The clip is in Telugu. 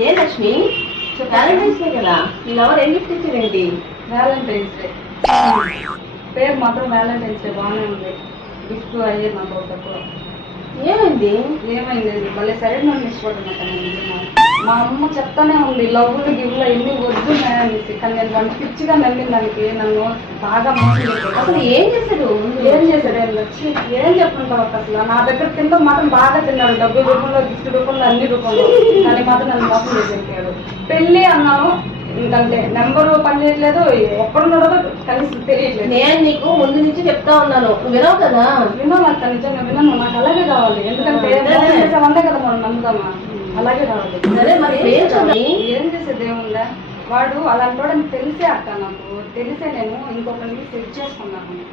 ఏ లక్ష్మి, వ్యాలంటైన్స్ డే కదా, నీ లవర్ ఏం గిఫ్ట్ ఇచ్చారేంటి? వ్యాలంటైన్స్ డే పేరు మాత్రం వ్యాలంటైన్స్ డే బాగానే ఉంది. గిఫ్ట్ అయ్యేది నాకు తక్కువ. ఏమైంది? ఏమైంది? మళ్ళీ సరే నన్ను ఇష్టపడుతున్నా. మా అమ్మ చెప్తానే ఉంది లవ్వులు గివ్వులు ఎన్ని వద్దున్నాయనేసి, కానీ నేను వంట పిచ్చిగా నమ్మిన దానికి నన్ను బాగా అసలు ఏం చేశాడు? ఏం చేశాడు? వచ్చి ఏం చెప్పుకుంటావు అసలు? నా దగ్గర తింటూ మాత్రం బాగా తిన్నాడు, డబ్బు రూపంలో, గిఫ్ట్ రూపంలో, అన్ని రూపంలో. కానీ మాత్రం నన్ను మోసం చేసేసాడు. పెళ్ళి అన్నాను, ఇంకంటే నెంబరు పని చేయట్లేదు, ఎక్కడున్నాడో కనీసం తెలియట్లేదు. నేను నీకు ముందు నుంచి చెప్తా ఉన్నాను, నువ్వు వినవు కదా. విన్నాను అక్క, నిజంగా విన్నాను. నాకు అలాగే కావాలి, ఎందుకంటే వందే కదా మనం నమ్ముదామా, అలాగే కావాలి. సరే మరి ఏం చేసేది ఏముందా? వాడు అలాంటి వాడని తెలిసే అక్క, నాకు తెలిసే నేను ఇంకొకరిని సెట్ చేసుకున్నాను.